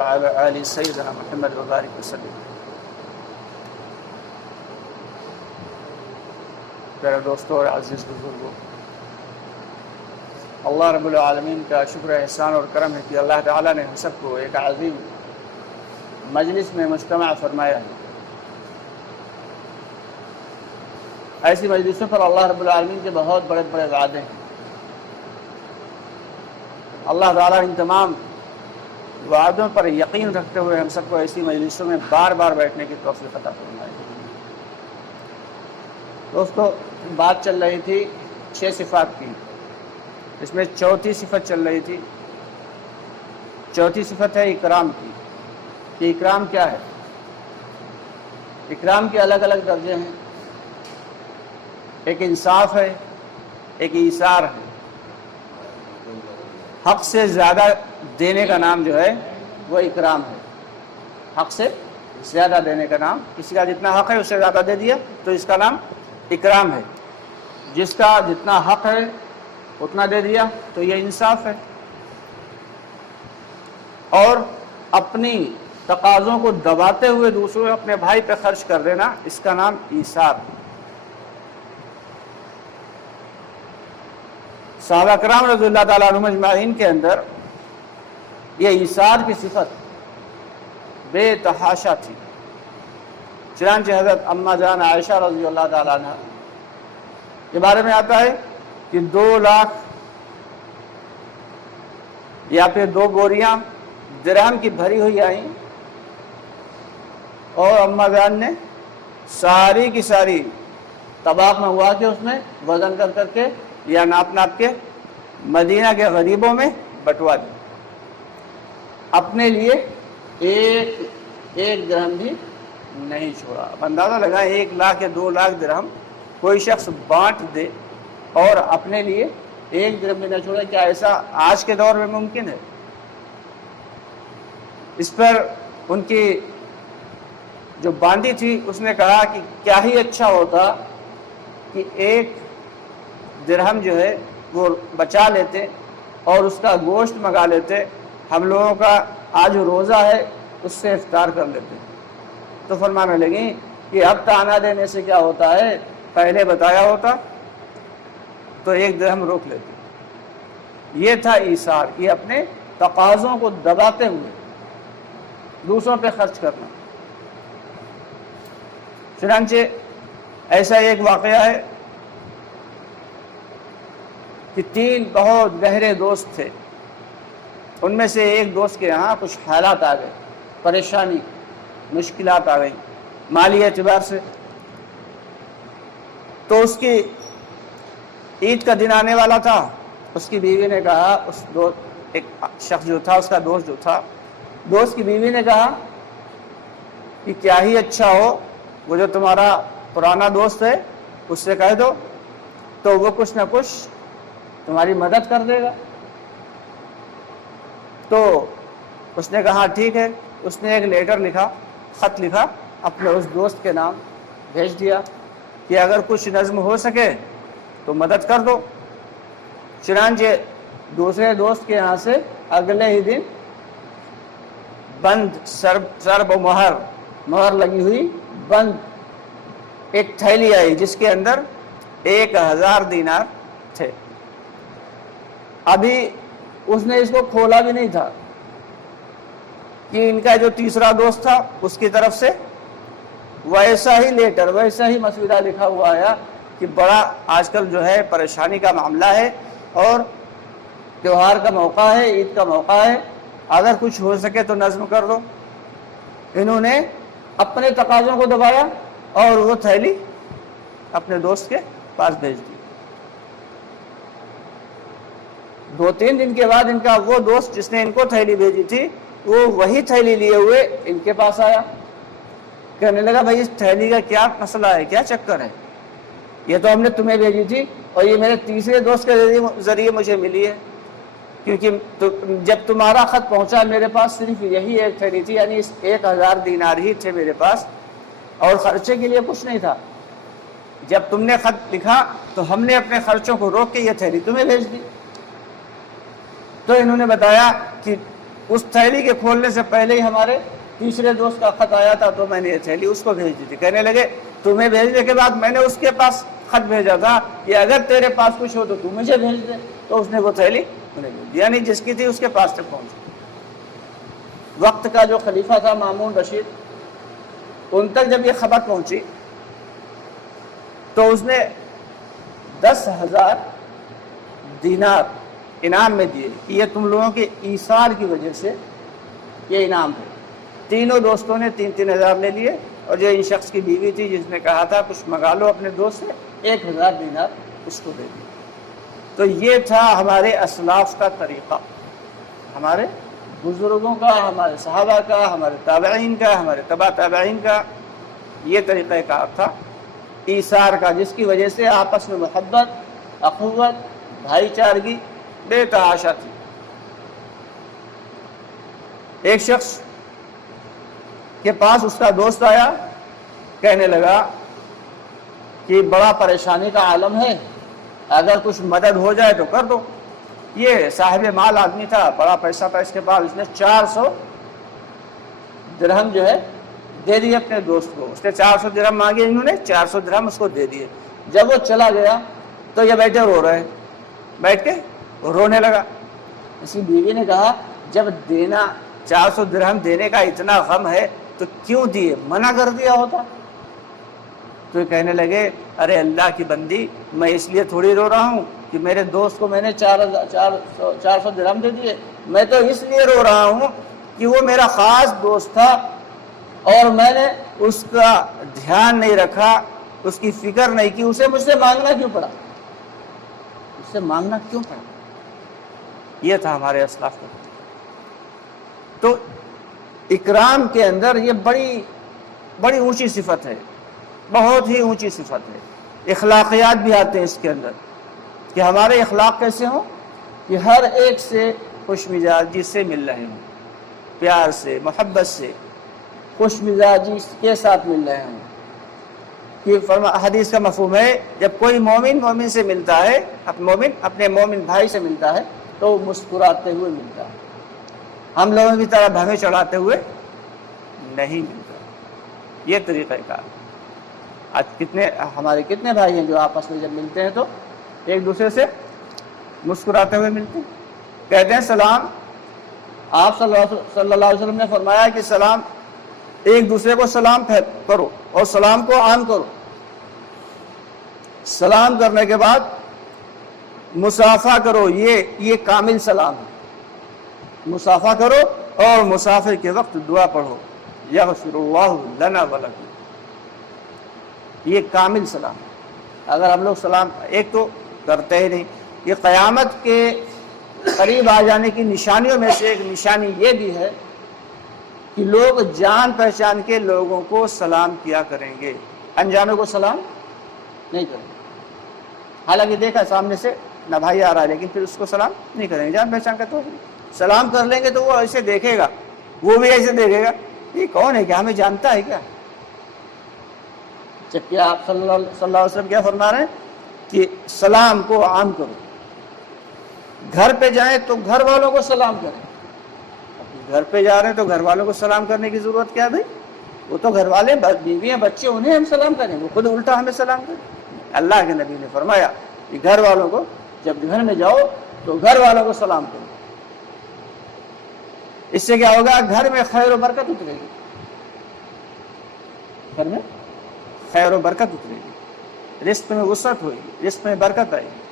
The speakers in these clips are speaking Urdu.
وعلى آل سيدنا محمد وبارك وسلم۔ میرے دوستوں اور عزیز بزرگوں، اللہ رب العالمین کا شکر احسان اور کرم ہے کہ اللہ تعالیٰ نے ہم سب کو ایک عظیم مجلس میں مجتمع فرمایا ہے۔ ایسی مجلسوں پر اللہ رب العالمین کے بہت بڑے بڑے وعدے ہیں۔ اللہ تعالیٰ ان تمام وعدوں پر یقین رکھتے ہوئے ہم سب کو ایسی مجلسوں میں بار بار بیٹھنے کی توفیق عطا فرمائے۔ دوستو، بات چل رہی تھی 6 صفات کی، اس میں چوتھی صفت چل رہی تھی۔ چوتھی صفت ہے اکرام کی، کہ اکرام کیا ہے۔ اکرام کے الگ الگ درجے ہیں، ایک انصاف ہے، ایک ایثار ہے۔ حق سے زیادہ دینے کا نام جو ہے وہ اکرام ہے۔ حق سے زیادہ دینے کا نام، کسی کا جتنا حق ہے اس سے زیادہ دے دیا تو اس کا نام اکرام ہے۔ جس کا جتنا حق ہے اتنا دے دیا تو یہ انصاف ہے۔ اور اپنی تقاضوں کو دباتے ہوئے دوسروں اپنے بھائی پہ خرچ کر دینا، اس کا نام ایثار ہے۔ صحابہ کرام رضی اللہ تعالیٰ عنہم اجمعین کے اندر یہ ایثار کی صفت بے تحاشا تھی۔ چنانچہ حضرت اما جان عائشہ رضی اللہ تعالیٰ عنہ کے بارے میں آتا ہے کہ 2 لاکھ یا پھر 2 بوریاں درہم کی بھری ہوئی آئیں، اور اما جان نے ساری کی ساری طباق میں ہوا کہ اس میں وزن کر کے یا ناپ کے مدینہ کے غریبوں میں بٹوا دی۔ اپنے لیے ایک درہم بھی نہیں چھوڑا۔ اب اندازہ لگا 1 لاکھ یا 2 لاکھ درہم کوئی شخص بانٹ دے اور اپنے لیے 1 درہم بھی نہ چھوڑے، کیا ایسا آج کے دور میں ممکن ہے؟ اس پر ان کی جو باندی تھی اس نے کہا کہ کیا ہی اچھا ہوتا کہ 1 درہم جو ہے وہ بچا لیتے اور اس کا گوشت منگا لیتے، ہم لوگوں کا آج روزہ ہے اس سے افطار کر لیتے۔ تو فرمانے لگیں کہ اب تانا دینے سے کیا ہوتا ہے، پہلے بتایا ہوتا تو 1 درہم روک لیتے۔ یہ تھا ایثار، یہ اپنے تقاضوں کو دباتے ہوئے دوسروں پہ خرچ کرنا۔ چنانچہ ایسا ایک واقعہ ہے کہ 3 بہت گہرے دوست تھے۔ ان میں سے ایک دوست کے یہاں کچھ حالات آ گئے، پریشانی، مشکلات آ گئی مالی اعتبار سے۔ تو اس کی عید کا دن آنے والا تھا۔ اس کی بیوی نے کہا، ایک شخص جو تھا، اس کا دوست جو تھا، دوست کی بیوی نے کہا کہ کیا ہی اچھا ہو وہ جو تمہارا پرانا دوست ہے اس سے کہہ دو تو وہ کچھ نہ کچھ تمہاری مدد کر دے گا۔ تو اس نے کہا ٹھیک ہے۔ اس نے ایک لیٹر لکھا، خط لکھا، اپنے اس دوست کے نام بھیج دیا کہ اگر کچھ نظم ہو سکے تو مدد کر دو۔ چنانچہ دوسرے دوست کے یہاں سے اگلے ہی دن بند سرب و مہر لگی ہوئی بند ایک تھیلی آئی جس کے اندر 1000 دینار تھے۔ ابھی اس نے اس کو کھولا بھی نہیں تھا کہ ان کا جو تیسرا دوست تھا اس کی طرف سے ویسا ہی لیٹر، ویسا ہی مسودہ لکھا ہوا آیا کہ بڑا آج کل جو ہے پریشانی کا معاملہ ہے اور تیوہار کا موقع ہے، عید کا موقع ہے، اگر کچھ ہو سکے تو نظم کر دو۔ انہوں نے اپنے تقاضوں کو دبایا اور وہ تھیلی اپنے دوست کے پاس بھیج دی۔ 2-3 دن کے بعد ان کا وہ دوست جس نے ان کو تھیلی بھیجی تھی وہ وہی تھیلی لیے ہوئے ان کے پاس آیا، کہنے لگا بھائی اس تھیلی کا کیا مسئلہ ہے، کیا چکر ہے؟ یہ تو ہم نے تمہیں بھیجی تھی اور یہ میرے تیسرے دوست کے ذریعے مجھے ملی ہے، کیونکہ جب تمہارا خط پہنچا میرے پاس صرف یہی ایک تھیلی تھی، یعنی 1000 دینار ہی تھے میرے پاس اور خرچے کے لیے کچھ نہیں تھا۔ جب تم نے خط لکھا تو ہم نے اپنے خرچوں کو روک کے یہ تھیلی تمہیں بھیج دی۔ تو انہوں نے بتایا کہ اس تھیلی کے کھولنے سے پہلے ہی ہمارے تیسرے دوست کا خط آیا تھا، تو میں نے یہ تھیلی اس کو بھیج دی تھی۔ کہنے لگے تمہیں بھیجنے کے بعد میں نے اس کے پاس خط بھیجا تھا کہ اگر تیرے پاس کچھ ہو تو تو مجھے بھیج دے، تو اس نے وہ تھیلی انہیں بھیج دی، یعنی جس کی تھی اس کے پاس تک پہنچی۔ وقت کا جو خلیفہ تھا مامون رشید، ان تک جب یہ خبر پہنچی تو اس نے 10,000 دینار انعام میں دیے کہ یہ تم لوگوں کے ایثار کی وجہ سے یہ انعام ہے۔ تینوں دوستوں نے 3,000 لے لیے، اور جو ان شخص کی بیوی تھی جس نے کہا تھا کچھ منگا لو اپنے دوست سے، 1,000 دینار اس کو دے دیے۔ تو یہ تھا ہمارے اسلاف کا طریقہ، ہمارے بزرگوں کا، ہمارے صحابہ کا، ہمارے تابعین کا، ہمارے تبع تابعین کا، یہ طریقہ کار تھا ایثار کا، جس کی وجہ سے آپس میں محبت، اخوت، بھائی چارگی بے تحاشا تھی۔ ایک شخص کے پاس اس کا دوست آیا، کہنے لگا کہ بڑا پریشانی کا عالم ہے، اگر کچھ مدد ہو جائے تو کر دو۔ یہ صاحب مال آدمی تھا، بڑا پیسہ تھا اس کے پاس، اس نے 400 درہم جو ہے دے دیے اپنے دوست کو۔ اس نے 400 درہم مانگے، انہوں نے 400 درہم اس کو دے دیے۔ جب وہ چلا گیا تو یہ بیٹھے رو رہے، بیٹھ کے رونے لگا۔ اس کی بیوی نے کہا جب دینا 400 درہم دینے کا اتنا غم ہے تو کیوں دیے، منع کر دیا ہوتا۔ تو یہ کہنے لگے ارے اللہ کی بندی، میں اس لیے تھوڑی رو رہا ہوں کہ میرے دوست کو میں نے 400 درہم دے دیے، میں تو اس لیے رو رہا ہوں کہ وہ میرا خاص دوست تھا اور میں نے اس کا دھیان نہیں رکھا، اس کی فکر نہیں کی، اسے مجھ سے مانگنا کیوں پڑا، اس سے مانگنا کیوں پڑا۔ یہ تھا ہمارے اسلاف کا۔ تو اکرام کے اندر یہ بڑی اونچی صفت ہے، بہت ہی اونچی صفت ہے۔ اخلاقیات بھی آتے ہیں اس کے اندر کہ ہمارے اخلاق کیسے ہوں کہ ہر ایک سے خوش مزاجی سے مل رہے ہوں، پیار سے، محبت سے، خوش مزاجی کے ساتھ مل رہے ہوں۔ کہ حدیث کا مفہوم ہے جب کوئی مومن سے ملتا ہے، مومن اپنے مومن بھائی سے ملتا ہے تو وہ مسکراتے ہوئے ملتا ہے، ہم لوگوں کی طرح بھویں چڑھاتے ہوئے نہیں ملتا۔ یہ طریقہ کار۔ آج ہمارے کتنے بھائی ہیں جو آپس میں جب ملتے ہیں تو ایک دوسرے سے مسکراتے ہوئے ملتے ہیں، کہتے ہیں سلام۔ آپ صلی اللہ علیہ وسلم نے فرمایا کہ سلام، ایک دوسرے کو سلام کرو اور سلام کو عام کرو۔ سلام کرنے کے بعد مصافحہ کرو، یہ کامل سلام ہے۔ مصافحہ کرو اور مسافر کے وقت دعا پڑھو، یغفر اللہ لنا ولکم، یہ کامل سلام۔ اگر ہم لوگ سلام ایک تو کرتے ہی نہیں، یہ قیامت کے قریب آ جانے کی نشانیوں میں سے ایک نشانی یہ بھی ہے کہ لوگ جان پہچان کے لوگوں کو سلام کیا کریں گے، انجانوں کو سلام نہیں کریں گے۔ حالانکہ دیکھا سامنے سے نہ بھائی آ رہا ہے لیکن پھر اس کو سلام نہیں کریں گے، جان پہچان کا تو سلام کر لیں گے تو وہ ایسے دیکھے گا، وہ بھی ایسے دیکھے گا یہ کون ہے، کیا ہمیں جانتا ہے کیا؟ جبکہ آپ صلی اللہ علیہ وسلم کیا فرما رہے ہیں کہ سلام کو عام کرو۔ گھر پہ جائیں تو گھر والوں کو سلام کریں، گھر پہ جا رہے ہیں تو گھر والوں کو سلام کرنے کی ضرورت کیا ہے بھائی؟ وہ تو گھر والے، بیویاں، بچے، انہیں ہم سلام کریں، وہ خود الٹا ہمیں سلام کریں۔ اللہ کے نبی نے فرمایا کہ گھر والوں کو، جب گھر میں جاؤ تو گھر والوں کو سلام کرو، اس سے کیا ہوگا؟ گھر میں خیر و برکت اترے گی، گھر میں خیر و برکت اترے گی، رزق میں وسعت ہوئے گی، رزق میں برکت آئے گی۔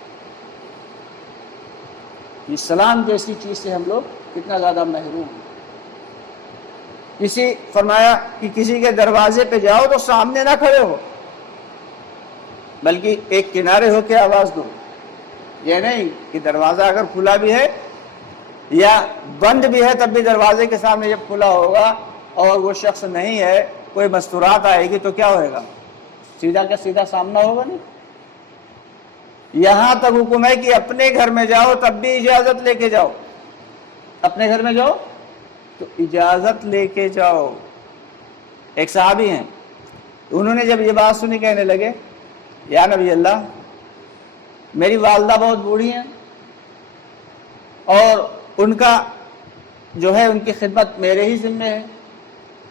یہ سلام جیسی چیز سے ہم لوگ کتنا زیادہ محروم ہیں۔ فرمایا کہ کسی کے دروازے پہ جاؤ تو سامنے نہ کھڑے ہو، بلکہ ایک کنارے ہو کے آواز دو۔ یہ نہیں کہ دروازہ اگر کھلا بھی ہے یا بند بھی ہے تب بھی دروازے کے سامنے جب کھلا ہوگا اور وہ شخص نہیں ہے، کوئی مستورات آئے گی تو کیا ہوئے گا؟ سیدھا کا سیدھا سامنا ہوگا نہیں۔ یہاں تک حکم ہے کہ اپنے گھر میں جاؤ تب بھی اجازت لے کے جاؤ، اپنے گھر میں جاؤ تو اجازت لے کے جاؤ۔ ایک صحابی ہیں، انہوں نے جب یہ بات سنی کہنے لگے یا نبی اللہ، میری والدہ بہت بوڑھی ہیں اور ان کا جو ہے ان کی خدمت میرے ہی ذمے ہے،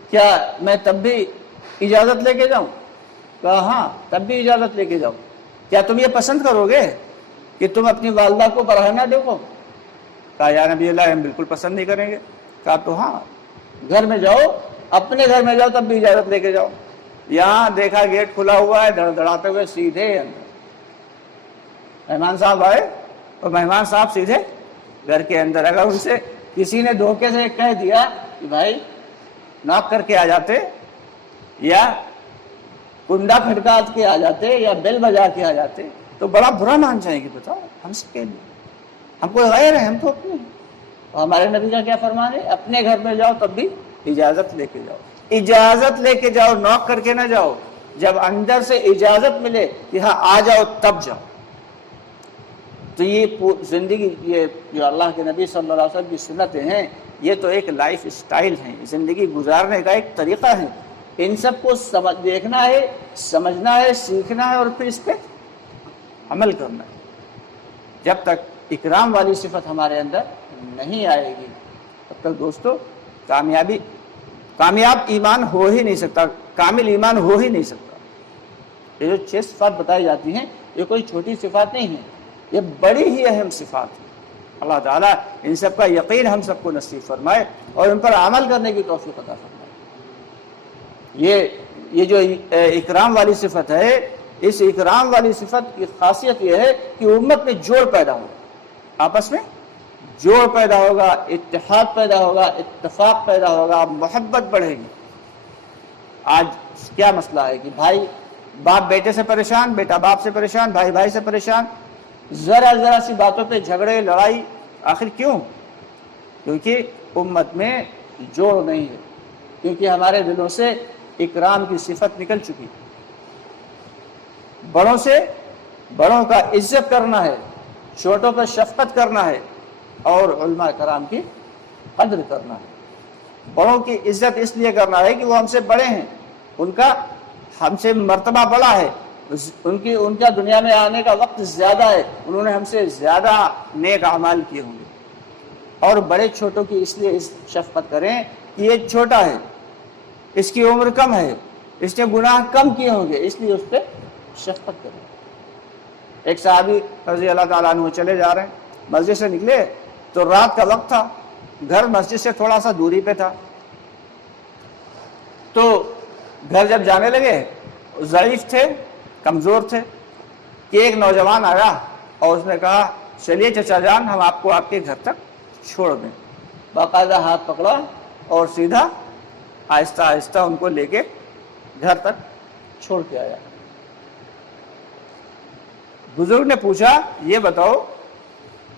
کیا میں تب بھی اجازت لے کے جاؤں؟ کہا ہاں تب بھی اجازت لے کے جاؤ۔ کیا تم یہ پسند کرو گے کہ تم اپنی والدہ کو براہ نہ دیکھو؟ کہا یا نبی اللہ ہم بالکل پسند نہیں کریں گے۔ کہا تو ہاں گھر میں جاؤ، اپنے گھر میں جاؤ تب بھی اجازت لے کے جاؤ۔ یہاں دیکھا گیٹ کھلا ہوا ہے، دڑدڑاتے ہوئے سیدھے اندر مہمان صاحب آئے اور مہمان صاحب سیدھے گھر کے اندر۔ اگر ان سے کسی نے دھوکے سے کہہ دیا کہ بھائی ناک کر کے آ جاتے یا کنڈا کھٹکا کے آ جاتے یا بیل بجا کے آ جاتے تو بڑا برا مان جائیں گے۔ بتاؤ ہم سے کہ ہم کوئی غیر ہیں، ہم تو اپنے ہیں۔ اور ہمارے نبی کا کیا فرمان ہے؟ اپنے گھر میں جاؤ تب بھی اجازت لے کے جاؤ، اجازت لے کے جاؤ، نوک کر کے نہ جاؤ۔ جب اندر سے اجازت ملے کہ ہاں آ جاؤ تب جاؤ۔ تو یہ زندگی، یہ جو اللہ کے نبی صلی اللہ علیہ وسلم کی سنتیں ہیں، یہ تو ایک لائف سٹائل ہے، زندگی گزارنے کا ایک طریقہ ہے۔ ان سب کو دیکھنا ہے، سمجھنا ہے، سیکھنا ہے اور پھر اس پہ عمل کرنا ہے۔ جب تک اکرام والی صفت ہمارے اندر نہیں آئے گی تب تک دوستو کامیاب ایمان ہو ہی نہیں سکتا، کامل ایمان ہو ہی نہیں سکتا۔ یہ جو 6 صفات بتائی جاتی ہیں یہ کوئی چھوٹی صفات نہیں ہیں، یہ بڑی ہی اہم صفات ہیں۔ اللہ تعالیٰ ان سب کا یقین ہم سب کو نصیب فرمائے اور ان پر عمل کرنے کی توفیق عطا فرمائے۔ یہ جو اکرام والی صفت ہے، اس اکرام والی صفت کی خاصیت یہ ہے کہ امت میں جوڑ پیدا ہوگا، آپس میں جوڑ پیدا ہوگا، اتحاد پیدا ہوگا، اتفاق پیدا ہوگا، محبت بڑھے گی۔ آج کیا مسئلہ ہے کہ بھائی باپ بیٹے سے پریشان، بیٹا باپ سے پریشان، بھائی بھائی سے پریشان، ذرا سی باتوں پہ جھگڑے لڑائی۔ آخر کیوں؟ کیونکہ امت میں جوڑ نہیں ہے، کیونکہ ہمارے دلوں سے اکرام کی صفت نکل چکی۔ بڑوں کا عزت کرنا ہے، چھوٹوں پر شفقت کرنا ہے اور علماء کرام کی قدر کرنا ہے۔ بڑوں کی عزت اس لیے کرنا ہے کہ وہ ہم سے بڑے ہیں، ان کا ہم سے مرتبہ بڑا ہے، ان کا دنیا میں آنے کا وقت زیادہ ہے، انہوں نے ہم سے زیادہ نیک اعمال کیے ہوں گے۔ اور بڑے چھوٹوں کی اس لیے شفقت کریں کہ یہ چھوٹا ہے، اس کی عمر کم ہے، اس نے گناہ کم کیے ہوں گے، اس لیے اس پہ شفقت کریں۔ ایک صحابی رضی اللہ تعالیٰ عنہ چلے جا رہے ہیں، مسجد سے نکلے تو رات کا وقت تھا، گھر مسجد سے تھوڑا سا دوری پہ تھا۔ تو گھر جب جانے لگے، ضعیف تھے، کمزور تھے، کہ ایک نوجوان آیا اور اس نے کہا چلیے چچا جان ہم آپ کو آپ کے گھر تک چھوڑ دیں۔ باقاعدہ ہاتھ پکڑا اور سیدھا آہستہ آہستہ ان کو لے کے گھر تک چھوڑ کے آیا۔ بزرگ نے پوچھا یہ بتاؤ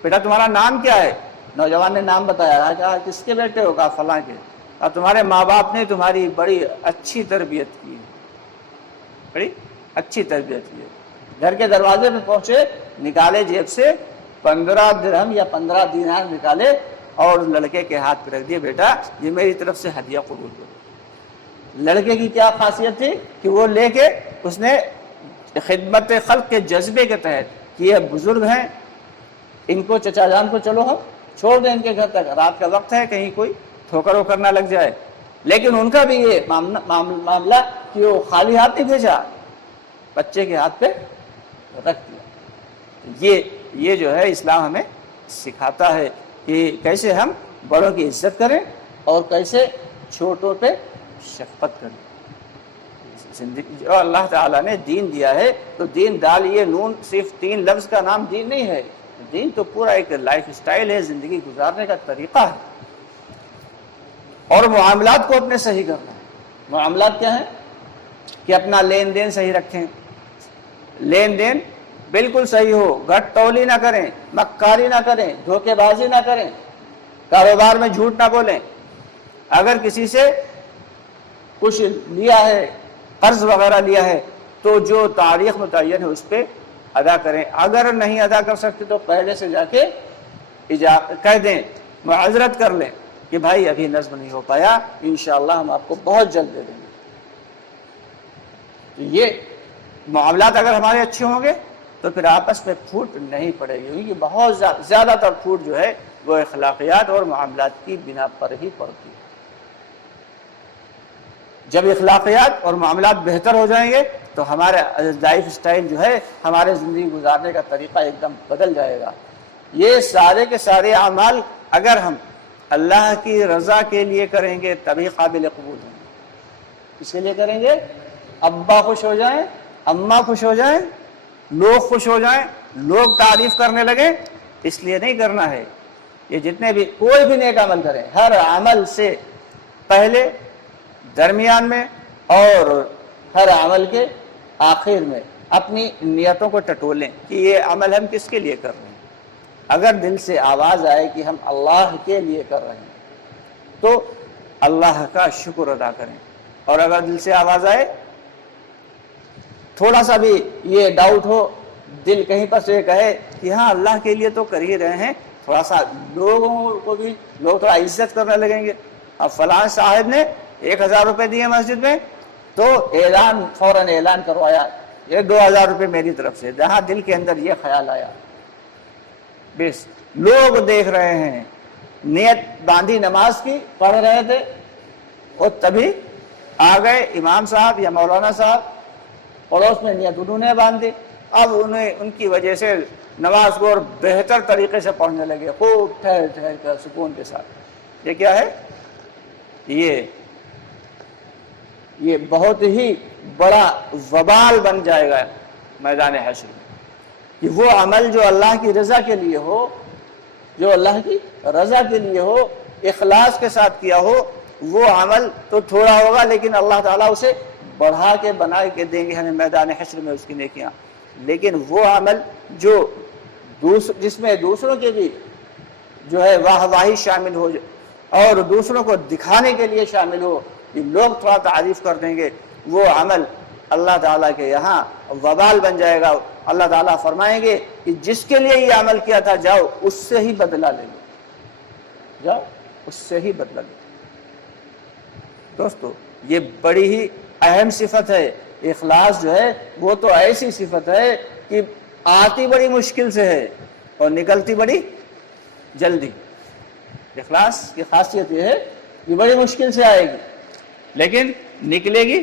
بیٹا تمہارا نام کیا ہے؟ نوجوان نے نام بتایا۔ کہا کس کے بیٹے ہو؟ کہا فلاں کے۔ کہا تمہارے ماں باپ نے تمہاری بڑی اچھی تربیت کی ہے، بڑی اچھی تربیت کی ہے۔ گھر کے دروازے پہ پہنچے، نکالے جیب سے 15 درہم یا 15 دینار نکالے اور لڑکے کے ہاتھ پہ رکھ دیے، بیٹا یہ میری طرف سے ہدیہ قبول کرو۔ لڑکے کی کیا خاصیت تھی کہ وہ لے کے اس نے خدمت خلق کے جذبے کے تحت کہ یہ بزرگ ہیں، ان کو چچا جان کو چلو ہم چھوڑ دیں ان کے گھر تک، رات کا وقت ہے کہیں کوئی ٹھوکر ووکر نہ لگ جائے۔ لیکن ان کا بھی یہ معاملہ کہ وہ خالی ہاتھ نہیں بھیجا، بچے کے ہاتھ پہ رکھ دیا۔ یہ جو ہے اسلام ہمیں سکھاتا ہے کہ کیسے ہم بڑوں کی عزت کریں اور کیسے چھوٹوں پہ شفقت کریں۔ زندگی جو اللہ تعالیٰ نے دین دیا ہے تو دین دال یہ نون صرف 3 لفظ کا نام دین نہیں ہے، دین تو پورا ایک لائف سٹائل ہے، زندگی گزارنے کا طریقہ ہے۔ اور معاملات کو اپنے صحیح کرنا ہے۔ معاملات کیا ہیں؟ کہ اپنا لین دین صحیح رکھیں، لین دین بالکل صحیح ہو، گھٹ تولی نہ کریں، مکاری نہ کریں، دھوکے بازی نہ کریں، کاروبار میں جھوٹ نہ بولیں۔ اگر کسی سے کچھ لیا ہے، قرض وغیرہ لیا ہے تو جو تاریخ متعین ہے اس پہ ادا کریں۔ اگر نہیں ادا کر سکتے تو پہلے سے جا کے کہہ دیں، معذرت کر لیں کہ بھائی ابھی نظم نہیں ہو پایا، انشاءاللہ ہم آپ کو بہت جلد دے دیں گے۔ تو یہ معاملات اگر ہمارے اچھے ہوں گے تو پھر آپس میں پھوٹ نہیں پڑے گی، کیونکہ بہت زیادہ تر پھوٹ جو ہے وہ اخلاقیات اور معاملات کی بنا پر ہی پڑتی ہے۔ جب اخلاقیات اور معاملات بہتر ہو جائیں گے تو ہمارا لائف سٹائل جو ہے، ہمارے زندگی گزارنے کا طریقہ ایک دم بدل جائے گا۔ یہ سارے کے سارے اعمال اگر ہم اللہ کی رضا کے لیے کریں گے تبھی قابل قبول ہوں گے۔ اس کے لیے کریں گے ابا خوش ہو جائیں، اماں خوش ہو جائیں، لوگ خوش ہو جائیں، لوگ تعریف کرنے لگیں، اس لیے نہیں کرنا ہے۔ یہ جتنے بھی کوئی بھی نیک عمل کریں، ہر عمل سے پہلے، درمیان میں اور ہر عمل کے آخر میں اپنی نیتوں کو ٹٹولیں کہ یہ عمل ہم کس کے لیے کر رہے ہیں۔ اگر دل سے آواز آئے کہ ہم اللہ کے لیے کر رہے ہیں تو اللہ کا شکر ادا کریں، اور اگر دل سے آواز آئے تھوڑا سا بھی یہ ڈاؤٹ ہو، دل کہیں پر سے کہے کہ ہاں اللہ کے لیے تو کر ہی رہے ہیں، تھوڑا سا لوگوں کو بھی لوگ تھوڑا عزت کرنے لگیں گے۔ اب فلاں صاحب نے 1000 روپے دیے مسجد میں تو فوراً اعلان کروایا یہ 2000 روپے میری طرف سے، جہاں دل کے اندر یہ خیال آیا بس لوگ دیکھ رہے ہیں، نیت باندھی نماز کی پڑھ رہے تھے اور تبھی آ گئے امام صاحب یا مولانا صاحب، پڑوس میں نیت انہوں نے باندھی، اب ان کی وجہ سے نماز کو اور بہتر طریقے سے پڑھنے لگے، خوب ٹھہر ٹھہر کر سکون کے ساتھ۔ یہ کیا ہے؟ یہ بہت ہی بڑا وبال بن جائے گا میدان حشر میں، کہ وہ عمل جو اللہ کی رضا کے لیے ہو، جو اللہ کی رضا کے لیے ہو، اخلاص کے ساتھ کیا ہو، وہ عمل تو تھوڑا ہوگا لیکن اللہ تعالیٰ اسے بڑھا کے بنا کے دیں گے ہمیں میدان حشر میں اس کی نیکیاں۔ لیکن وہ عمل جو جس میں دوسروں کے بھی جو ہے واہ واہی شامل ہو اور دوسروں کو دکھانے کے لیے شامل ہو کہ لوگ تھوڑا تعریف کر دیں گے، وہ عمل اللہ تعالیٰ کے یہاں وبال بن جائے گا۔ اللہ تعالیٰ فرمائیں گے کہ جس کے لیے یہ عمل کیا تھا جاؤ اس سے ہی بدلہ لے لو، جاؤ اس سے ہی بدلہ لے لو۔ دوستو یہ بڑی ہی اہم صفت ہے۔ اخلاص جو ہے وہ تو ایسی صفت ہے کہ آتی بڑی مشکل سے ہے اور نکلتی بڑی جلدی۔ اخلاص کی خاصیت یہ ہے کہ بڑی مشکل سے آئے گی لیکن نکلے گی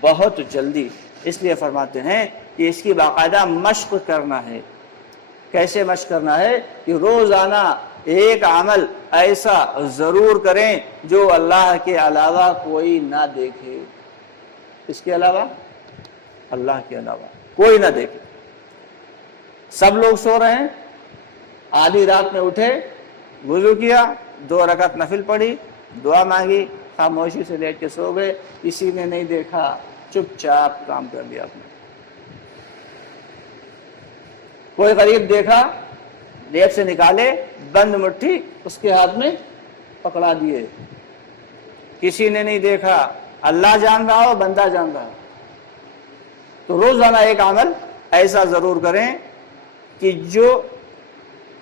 بہت جلدی۔ اس لیے فرماتے ہیں کہ اس کی باقاعدہ مشق کرنا ہے۔ کیسے مشق کرنا ہے؟ کہ روزانہ ایک عمل ایسا ضرور کریں جو اللہ کے علاوہ کوئی نہ دیکھے۔ اس کے علاوہ اللہ کے علاوہ کوئی نہ دیکھے۔ سب لوگ سو رہے ہیں، آدھی رات میں اٹھے، وضو کیا، 2 رکعت نفل پڑھی، دعا مانگی، خاموشی سے لیٹ کے سو گئے، کسی نے نہیں دیکھا، چپ چاپ کام کر لیا آپ نے۔ کوئی غریب دیکھا، جیب سے نکالے، بند مٹھی اس کے ہاتھ میں پکڑا دیے۔ کسی نے نہیں دیکھا، اللہ جان رہا ہو، بندہ جان رہا ہو۔ تو روزانہ ایک عمل ایسا ضرور کریں کہ جو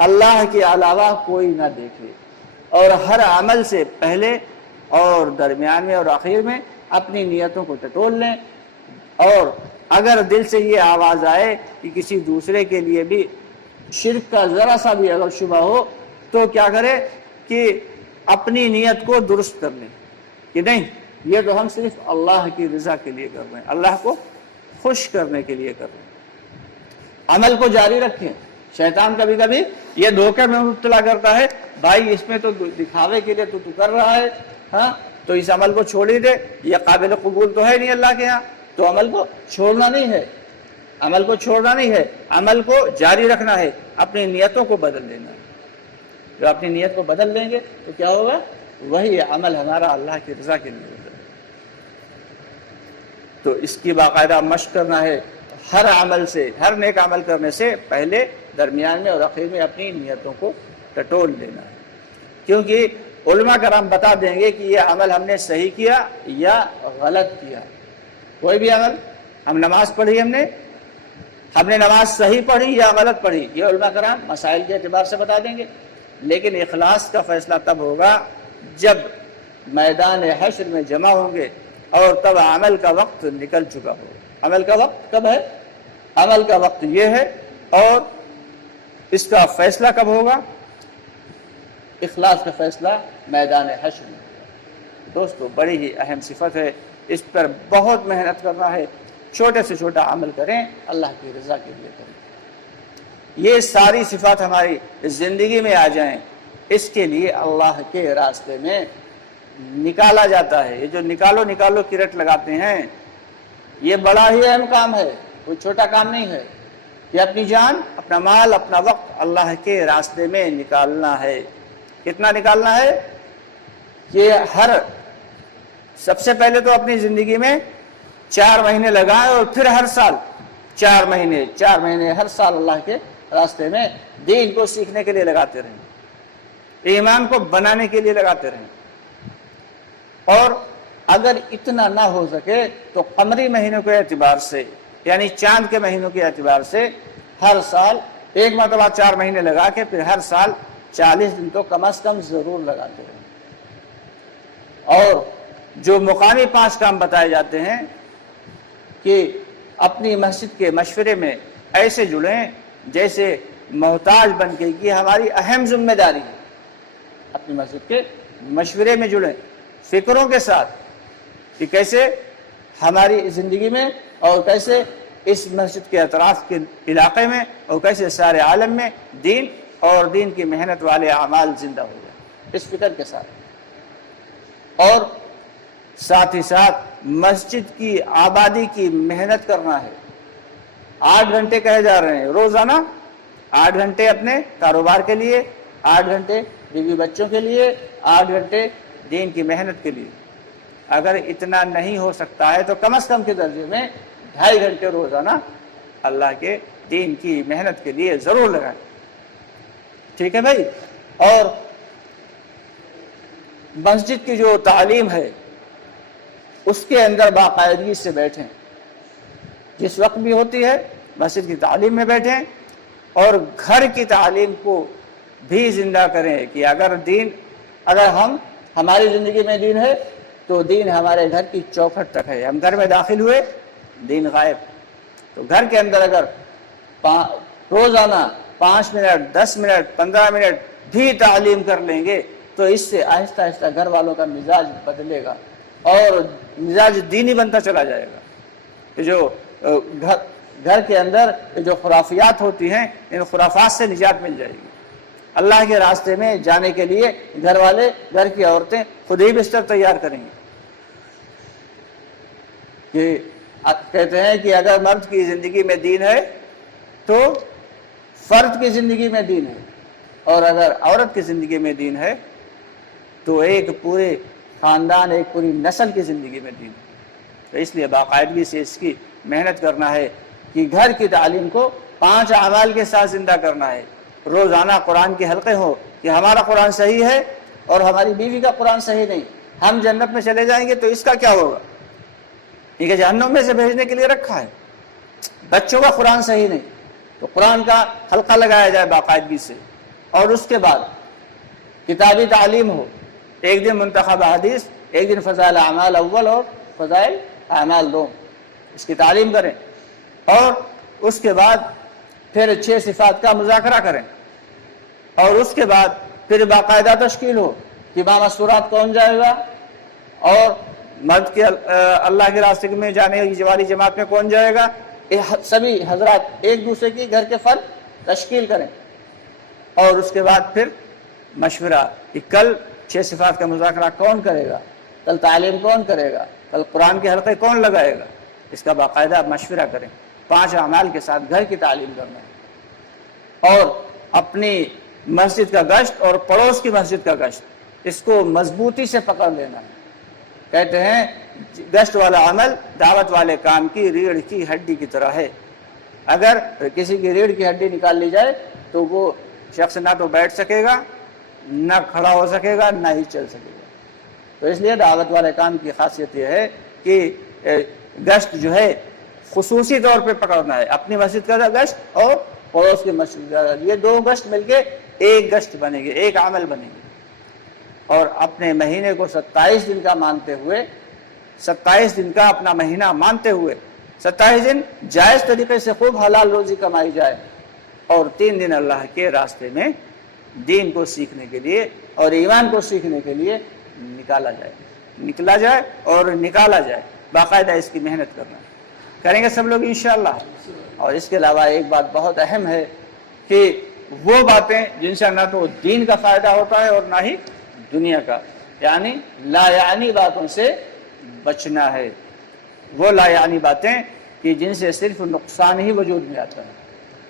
اللہ کے علاوہ کوئی نہ دیکھے، اور ہر عمل سے پہلے اور درمیان میں اور آخر میں اپنی نیتوں کو ٹٹول لیں، اور اگر دل سے یہ آواز آئے کہ کسی دوسرے کے لیے بھی شرک کا ذرا سا بھی اگر شبہ ہو تو کیا کرے کہ اپنی نیت کو درست کر لیں کہ نہیں، یہ تو ہم صرف اللہ کی رضا کے لیے کر رہے ہیں، اللہ کو خوش کرنے کے لیے کر رہے ہیں۔ عمل کو جاری رکھیں۔ شیطان کبھی کبھی یہ دھوکے میں مبتلا کرتا ہے، بھائی اس میں تو دکھاوے کے لیے تو کر رہا ہے، ہاں تو اس عمل کو چھوڑ ہی دے، یہ قابل قبول تو ہے نہیں اللہ کے ہاں، تو عمل کو چھوڑنا نہیں ہے، عمل کو چھوڑنا نہیں ہے، عمل کو جاری رکھنا ہے، اپنی نیتوں کو بدل لینا ہے۔ جو اپنی نیت کو بدل لیں گے تو کیا ہوگا؟ وہی عمل ہمارا اللہ کی رضا کے لیے ہوگا۔ تو اس کی باقاعدہ مشق کرنا ہے۔ ہر عمل سے، ہر نیک عمل کرنے سے پہلے، درمیان میں اور آخر میں اپنی نیتوں کو ٹٹول لینا ہے، کیونکہ علماء کرام بتا دیں گے کہ یہ عمل ہم نے صحیح کیا یا غلط کیا۔ کوئی بھی عمل، ہم نماز پڑھی، ہم نے نماز صحیح پڑھی یا غلط پڑھی، یہ علماء کرام مسائل کے اعتبار سے بتا دیں گے، لیکن اخلاص کا فیصلہ تب ہوگا جب میدان حشر میں جمع ہوں گے اور تب عمل کا وقت نکل چکا ہو۔ عمل کا وقت کب ہے؟ عمل کا وقت یہ ہے، اور اس کا فیصلہ کب ہوگا؟ اخلاص کا فیصلہ میدان حشر میں ہوگا۔ دوستو بڑی ہی اہم صفت ہے، اس پر بہت محنت کرنا ہے، چھوٹے سے چھوٹا عمل کریں، اللہ کی رضا کے لیے کریں۔ یہ ساری صفات ہماری زندگی میں آ جائیں، اس کے لیے اللہ کے راستے میں نکالا جاتا ہے۔ یہ جو نکالو کی رٹ لگاتے ہیں، یہ بڑا ہی اہم کام ہے، کوئی چھوٹا کام نہیں ہے۔ یہ اپنی جان، اپنا مال، اپنا وقت اللہ کے راستے میں نکالنا ہے۔ کتنا نکالنا ہے؟ کہ سب سے پہلے تو اپنی زندگی میں 4 مہینے لگائیں، اور پھر ہر سال 4 مہینے ہر سال اللہ کے راستے میں دین کو سیکھنے کے لیے لگاتے رہیں، ایمان کو بنانے کے لیے لگاتے رہیں۔ اور اگر اتنا نہ ہو سکے تو قمری مہینوں کے اعتبار سے، یعنی چاند کے مہینوں کے اعتبار سے، ہر سال ایک مرتبہ 4 مہینے لگا کے پھر ہر سال 40 دن تو کم از کم ضرور لگاتے رہیں۔ اور جو مقامی 5 کام بتائے جاتے ہیں کہ اپنی مسجد کے مشورے میں ایسے جڑیں جیسے محتاج بن کے، یہ ہماری اہم ذمہ داری ہے۔ اپنی مسجد کے مشورے میں جڑیں فکروں کے ساتھ کہ کیسے ہماری زندگی میں اور کیسے اس مسجد کے اطراف کے علاقے میں اور کیسے سارے عالم میں دین اور دین کی محنت والے اعمال زندہ ہو جائیں، اس فکر کے ساتھ۔ اور ساتھ ہی ساتھ مسجد کی آبادی کی محنت کرنا ہے۔ 8 گھنٹے کہے جا رہے ہیں روزانہ، 8 گھنٹے اپنے کاروبار کے لیے، 8 گھنٹے بیوی بچوں کے لیے، 8 گھنٹے دین کی محنت کے لیے۔ اگر اتنا نہیں ہو سکتا ہے تو کم از کم کے درجے میں 2.5 گھنٹے روزانہ اللہ کے دین کی محنت کے لیے ضرور لگائیں۔ ٹھیک ہے بھائی؟ اور مسجد کی جو تعلیم ہے اس کے اندر باقاعدگی سے بیٹھیں، جس وقت بھی ہوتی ہے مسجد کی تعلیم میں بیٹھیں، اور گھر کی تعلیم کو بھی زندہ کریں کہ اگر ہماری زندگی میں دین ہے تو دین ہمارے گھر کی چوکھٹ تک ہے۔ ہم گھر میں داخل ہوئے، دین غائب۔ تو گھر کے اندر اگر روزانہ 5 منٹ، 10 منٹ، 15 منٹ بھی تعلیم کر لیں گے تو اس سے آہستہ آہستہ گھر والوں کا مزاج بدلے گا اور مزاج دینی بنتا چلا جائے گا۔ جو گھر کے اندر جو خرافیات ہوتی ہیں، ان خرافات سے نجات مل جائے گی۔ اللہ کے راستے میں جانے کے لیے گھر والے، گھر کی عورتیں خود ہی بستر تیار کریں گے۔ کہ کہتے ہیں کہ اگر مرد کی زندگی میں دین ہے تو فرد کی زندگی میں دین ہے، اور اگر عورت کی زندگی میں دین ہے تو ایک پورے خاندان، ایک پوری نسل کی زندگی میں دین ہے۔ تو اس لیے باقاعدگی سے اس کی محنت کرنا ہے کہ گھر کی تعلیم کو 5 اعمال کے ساتھ زندہ کرنا ہے۔ روزانہ قرآن کے حلقے ہو کہ ہمارا قرآن صحیح ہے اور ہماری بیوی کا قرآن صحیح نہیں، ہم جنت میں چلے جائیں گے تو اس کا کیا ہوگا؟ یہ کہ جہنم میں سے بھیجنے کے لیے رکھا ہے۔ بچوں کا قرآن صحیح نہیں تو قرآن کا حلقہ لگایا جائے باقاعدگی سے، اور اس کے بعد کتابی تعلیم ہو، ایک دن منتخب حدیث، ایک دن فضائل اعمال اول اور فضائل اعمال دوم، اس کی تعلیم کریں، اور اس کے بعد پھر 6 صفات کا مذاکرہ کریں، اور اس کے بعد پھر باقاعدہ تشکیل ہو کہ امام الصراط کون جائے گا، اور مرد کے اللہ کے راستے میں جانے والی جماعت میں کون جائے گا۔ سبھی حضرات ایک دوسرے کی گھر کے فرد تشکیل کریں، اور اس کے بعد پھر مشورہ کہ کل 6 صفات کا مذاکرہ کون کرے گا، کل تعلیم کون کرے گا، کل قرآن کے حلقے کون لگائے گا، اس کا باقاعدہ مشورہ کریں۔ 5 اعمال کے ساتھ گھر کی تعلیم کرنا ہے، اور اپنی مسجد کا گشت اور پڑوس کی مسجد کا گشت، اس کو مضبوطی سے پکڑ لینا ہے۔ کہتے ہیں گشت والا عمل دعوت والے کام کی ریڑھ کی ہڈی کی طرح ہے۔ اگر کسی کی ریڑھ کی ہڈی نکال لی جائے تو وہ شخص نہ تو بیٹھ سکے گا، نہ کھڑا ہو سکے گا، نہ ہی چل سکے گا۔ تو اس لیے دعوت والے کام کی خاصیت یہ ہے کہ گشت جو ہے خصوصی طور پہ پکڑنا ہے، اپنی مسجد کا گشت اور پڑوس کی مسجد کا گشت، یہ 2 گشت مل کے ایک گشت بنے گے، ایک عمل بنے گے۔ اور اپنے مہینے کو 27 دن کا مانتے ہوئے، 27 دن کا اپنا مہینہ مانتے ہوئے 27 دن جائز طریقے سے خوب حلال روزی کمائی جائے، اور 3 دن اللہ کے راستے میں دین کو سیکھنے کے لیے اور ایمان کو سیکھنے کے لیے نکلا جائے اور نکالا جائے، باقاعدہ اس کی محنت کرنا کریں گے سب لوگ انشاءاللہ۔ اور اس کے علاوہ ایک بات بہت اہم ہے کہ وہ باتیں جن سے نہ تو دین کا فائدہ ہوتا ہے اور نہ ہی دنیا کا، یعنی لا یعنی باتوں سے بچنا ہے، وہ لا یعنی باتیں کہ جن سے صرف نقصان ہی وجود میں آتا ہے،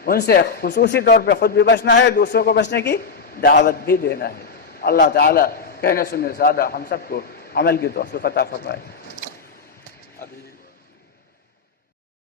ان سے خصوصی طور پہ خود بھی بچنا ہے، دوسروں کو بچنے کی دعوت بھی دینا ہے۔ اللہ تعالیٰ کہنے سننے زیادہ ہم سب کو عمل کی توفیق عطا فرمائے۔